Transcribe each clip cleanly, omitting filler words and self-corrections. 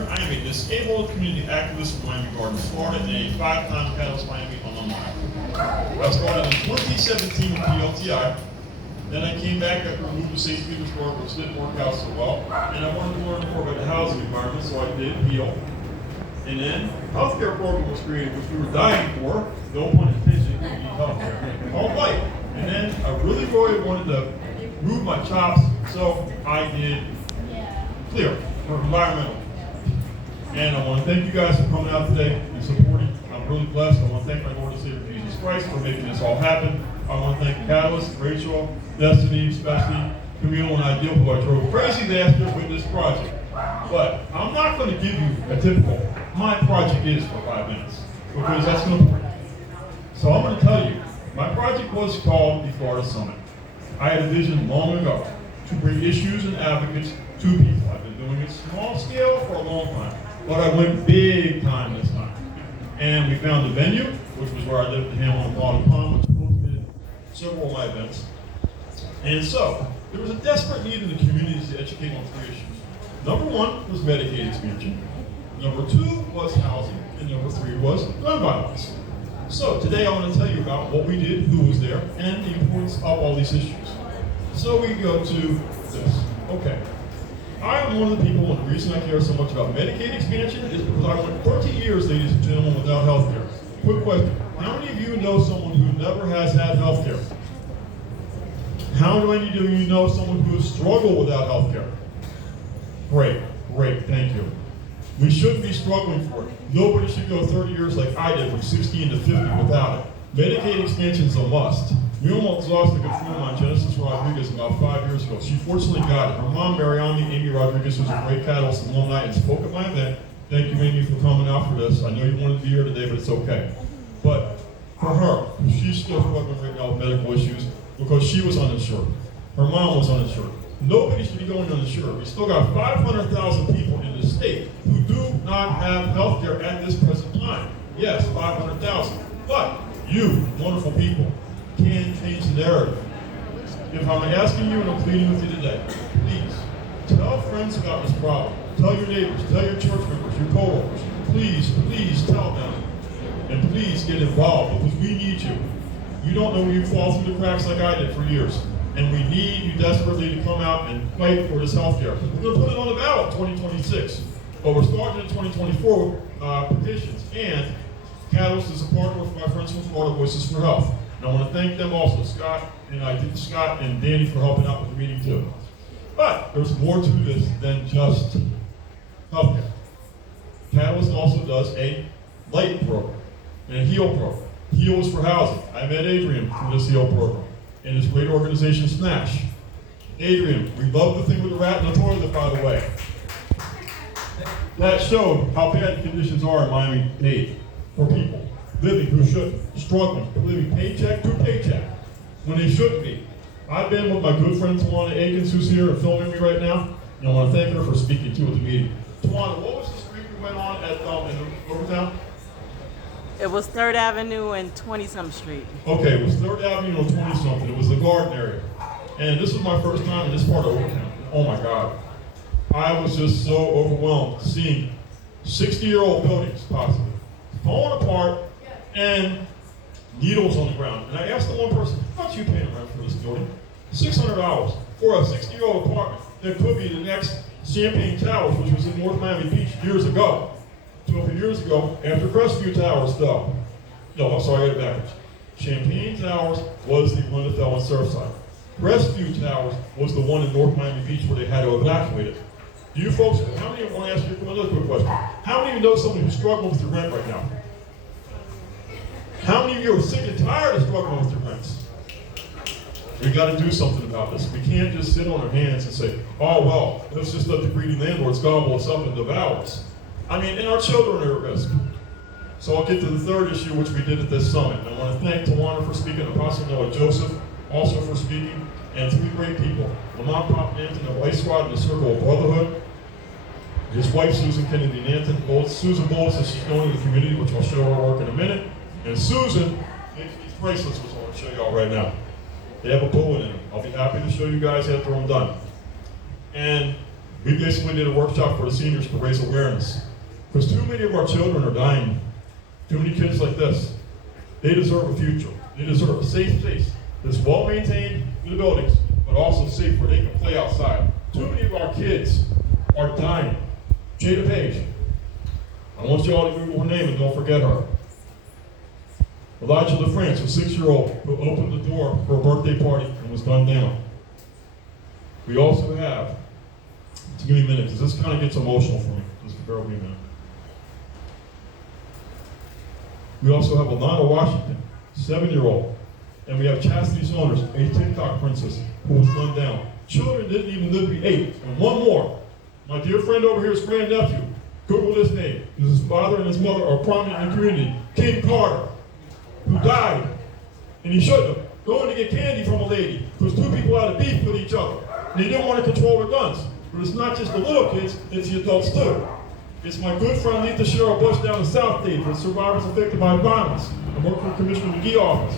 Jr. I am a disabled community activist from Miami Gardens, Florida, and a five-time Catalyst Miami alumni. I started in 2017 with PLTI. Then I came back after I moved to St. Petersburg, which didn't work out so well. And I wanted to learn more about the housing environment, so I did HEAL. And then healthcare program was created, which we were dying for. No pun intended, we need healthcare. All right. And then I really wanted to move my chops, so I did CLEAR for environmental. And I want to thank you guys for coming out today and supporting. I'm really blessed. I want to thank my Lord and Savior Jesus Christ for making this all happen. I want to thank Catalyst, Rachel, Destiny, especially Camille and Ideal, who I drove crazy last year with this project. But I'm not going to give you a typical, my project is for 5 minutes, because that's going to bore you. So I'm going to tell you, my project was called the Florida Summit. I had a vision long ago to bring issues and advocates to people. I've been doing it small scale for a long time, but I went big time this time. And we found a venue, which was where I lived in Hamilton, Bottom Pond, which hosted several of my events. And so, there was a desperate need in the community to educate on 3 issues. Number 1 was Medicaid expansion. Number 2 was housing. And number 3 was gun violence. So today I want to tell you about what we did, who was there, and the importance of all these issues. So we go to this. Okay. I am one of the people, and the reason I care so much about Medicaid expansion is because I went 30 years, ladies and gentlemen, without health care. Quick question. How many of you know someone who never has had health care? How many of you know someone who has struggled without health care? Great, thank you. We shouldn't be struggling for it. Nobody should go 30 years like I did from 16 to 50 without it. Medicaid expansion is a must. We almost lost a good friend of mine, Genesis Rodriguez, about 5 years ago. She fortunately got it. Her mom, Mariami, Amy Rodriguez, was a great Catalyst alumni and spoke at my event. Thank you, Amy, for coming out for this. I know you wanted to be here today, but it's okay. But for her, she's still struggling right now with medical issues because she was uninsured. Her mom was uninsured. Nobody should be going uninsured. We still got 500,000 people in the state who do not have health care at this present time. Yes, 500,000. But you, wonderful people, can change the narrative. If I'm asking you and I'm pleading with you today, please tell friends about this problem. Tell your neighbors, tell your church members, your co-workers. Please tell them. And please get involved because we need you. You don't know where you fall through the cracks like I did for years. And we need you desperately to come out and fight for this health care. We're going to put it on the ballot in 2026. But we're starting in 2024 with petitions. And Catalyst is a partner with my friends from Florida Voices for Health. And I want to thank them also, Scott and Danny, for helping out with the meeting too. But there's more to this than just healthcare. Catalyst also does a LIGHT program and a HEAL program. HEAL is for housing. I met Adrian from this HEAL program and his great organization, SMASH. Adrian, we love the thing with the rat in the toilet, by the way. That showed how bad the conditions are in Miami-Dade for people living who shouldn't, struggling, living paycheck to paycheck when they shouldn't be. I've been with my good friend Tawana Akins, who's here and filming me right now, and I want to thank her for speaking to at the meeting. Tawana, what was the street we went on at in Overtown? It was 3rd Avenue and 20-something Street. Okay, it was 3rd Avenue and 20-something. It was the garden area. And this was my first time in this part of Overtown. Oh my God. I was just so overwhelmed seeing 60-year-old buildings, possibly, falling apart and needles on the ground. And I asked the one person, how much are you paying rent for this building? $600 for a 60-year-old apartment that could be the next Champagne Towers, which was in North Miami Beach years ago. 12 years ago, after Crestview Towers fell. No, I'm sorry, I got it backwards. Champagne Towers was the one that fell in Surfside. Crestview Towers was the one in North Miami Beach where they had to evacuate it. Do you folks, how many of you want to ask you another quick question? How many of you know someone who's struggling with their rent right now? How many of you are sick and tired of struggling with your rents? We got to do something about this. We can't just sit on our hands and say, oh, well, let's just let the greedy landlords gobble us up and devour us. I mean, and our children are at risk. So I'll get to the 3rd issue, which we did at this summit. And I want to thank Tawana for speaking, Apostle Noah Joseph also for speaking, and 3 great people. Lamont Pop Nanton of Life Squad and the Circle of Brotherhood. His wife, Susan Kennedy Nanton. Susan Bowles, as she's known in the community, which I'll show her work in a minute. And Susan makes these bracelets, which I want to show y'all right now. They have a bullet in them. I'll be happy to show you guys after I'm done. And We basically did a workshop for the seniors to raise awareness. Because too many of our children are dying. Too many kids like this. They deserve a future. They deserve a safe place that's well maintained in the buildings, but also safe where they can play outside. Too many of our kids are dying. Jada Page. I want you all to Google her name and don't forget her. Elijah LaFrance, a 6-year-old who opened the door for a birthday party and was gunned down. We also have, give me a minute, because this kind of gets emotional for me. Just bear with me a minute. We also have Alana Washington, 7-year-old. And we have Chastity Saunders, a TikTok princess, who was gunned down. Children didn't even live to be 8. And one more. My dear friend over here, his grandnephew. Google his name. His father and his mother are prominent in the community. King Carter, who died. And he shouldn't have. Going to get candy from a lady. Because 2 people had a beef with each other. And they didn't want to control their guns. But it's not just the little kids, it's the adults too. It's my good friend Letha Cheryl Bush down in South Dade for survivors affected by violence. I work for Commissioner McGee office.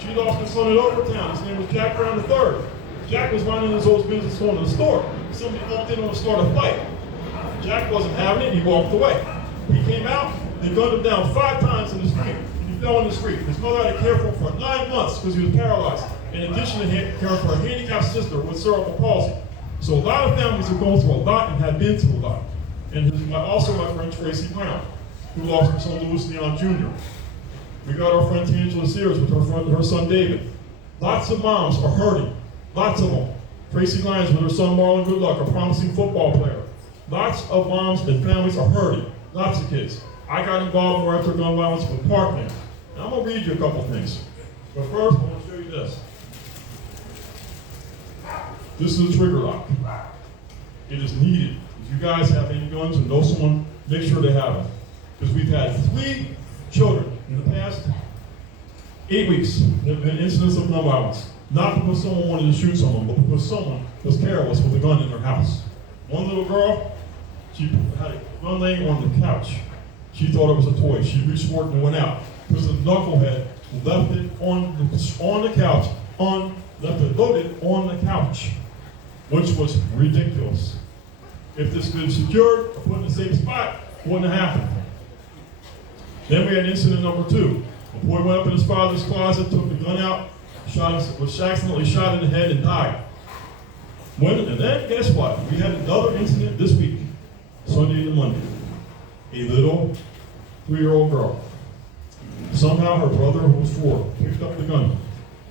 She lost her son in Overtown. His name was Jack Brown III. Jack was minding his old business going to the store. Somebody bumped in on to start a fight. Jack wasn't having it, he walked away. He came out, they gunned him down 5 times in the street. And he fell in the street. His mother had to care for him for 9 months because he was paralyzed. In addition to caring for a handicapped sister with cerebral palsy. So a lot of families are going through a lot and have been through a lot. And also my friend Tracy Brown, who lost her son Louis Leon Jr. We got our friend Tangela Sears with her son David. Lots of moms are hurting. Lots of them. Tracy Lyons with her son Marlon Goodluck, a promising football player. Lots of moms and families are hurting. Lots of kids. I got involved in after gun violence with Parkland. Now I'm going to read you a couple things. But first, I want to show you this. This is a trigger lock. It is needed. If you guys have any guns and know someone, make sure they have them. Because we've had 3 children in the past 8 weeks that have been incidents of gun violence. Not because someone wanted to shoot someone, but because someone was careless with a gun in their house. One little girl, she had a gun laying on the couch. She thought it was a toy. She reached for it and went out. Because the knucklehead left it on the couch, left it loaded on the couch, which was ridiculous. If this had been secured or put in a safe spot, it wouldn't have happened. Then we had incident number 2. A boy went up in his father's closet, took the gun out, was accidentally shot in the head and died. And then, guess what? We had another incident this week, Sunday and Monday. A little 3-year-old girl. Somehow her brother, who was 4, picked up the gun,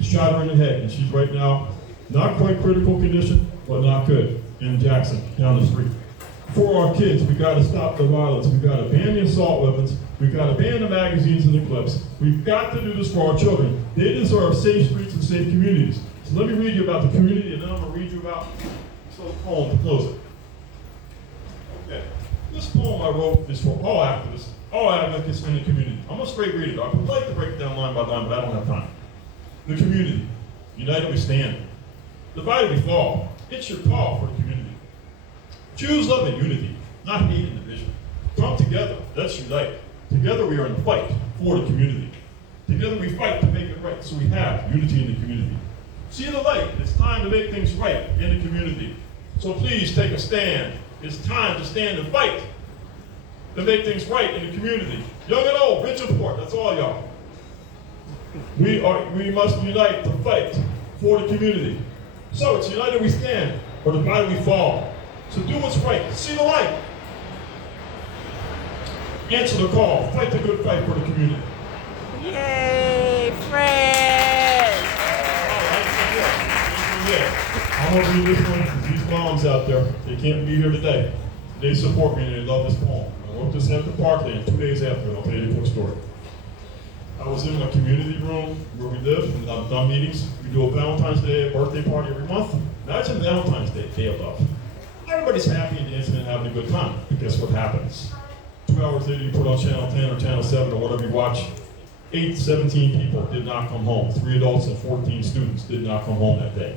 shot her in the head, and she's right now not quite critical condition, but not good, in Jackson, down the street. For our kids, we got to stop the violence. We've got to ban the assault weapons. We've got to ban the magazines and the clips. We've got to do this for our children. They deserve safe streets and safe communities. So let me read you about the community, and then I'm going to read you about this little poem to close it. Okay. This poem I wrote is for all activists, all advocates in the community. I'm going to straight read it. I would like to break it down line by line, but I don't have time. The community. United we stand. Divided we fall. It's your call for the community. Choose love and unity, not hate and division. Come together, let's unite. Together we are in the fight for the community. Together we fight to make it right, so we have unity in the community. See the light, it's time to make things right in the community. So please take a stand. It's time to stand and fight to make things right in the community. Young and old, rich and poor, that's all y'all. We must unite to fight for the community. So it's united we stand, or divided we fall. So do what's right. See the light. Answer the call. Fight the good fight for the community. Yay, Fred! I'm going to read this one because these moms out there, they can't be here today. They support me and they love this poem. I wrote this at the Parkland 2 days after, and I'll tell you a quick story. I was in my community room where we live, and I've done meetings. We do a Valentine's Day, a birthday party every month. Imagine Valentine's Day, Day of Love. Everybody's happy and dancing and having a good time. But guess what happens? 2 hours later, you put on Channel 10 or Channel 7 or whatever you watch. 17 people did not come home. 3 adults and 14 students did not come home that day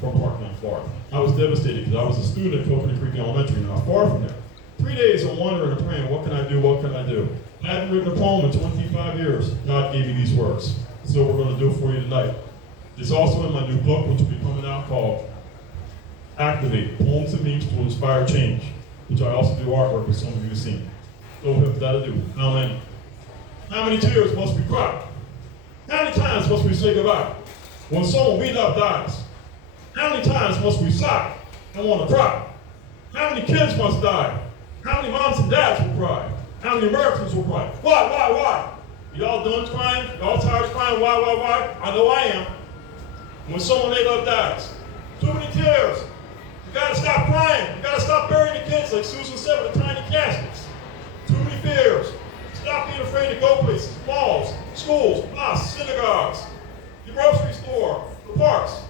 from Parkland, Florida. I was devastated because I was a student at Coconut Creek Elementary, not far from there. 3 days of wondering and praying, what can I do, what can I do? I hadn't written a poem in 25 years. God gave me these words. So we're going to do it for you tonight. It's also in my new book, which will be coming out, called activate poems and memes to inspire change, which I also do artwork, as some of you have seen. So without ado, how many? How many tears must we cry? How many times must we say goodbye? When someone we love dies, how many times must we sigh and want to cry? How many kids must die? How many moms and dads will cry? How many Americans will cry? Why? Y'all done crying? Y'all tired of crying? Why? I know I am. When someone they love dies, too many tears. You gotta stop crying. You gotta stop burying the kids like Susan said with the tiny caskets. Too many fears. Stop being afraid to go places, malls, schools, mosques, synagogues, the grocery store, the parks.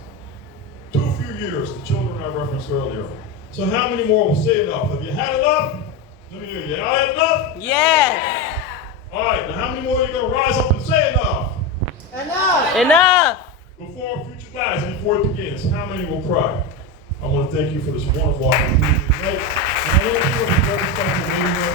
Too few years, the children I referenced earlier. So how many more will say enough? Have you had enough? Let me hear you. Y'all had enough? Yes. All right, now how many more are you going to rise up and say enough? Enough. Before our future dies and before it begins, how many will cry? I want to thank you for this wonderful opportunity tonight. And I want to do a very special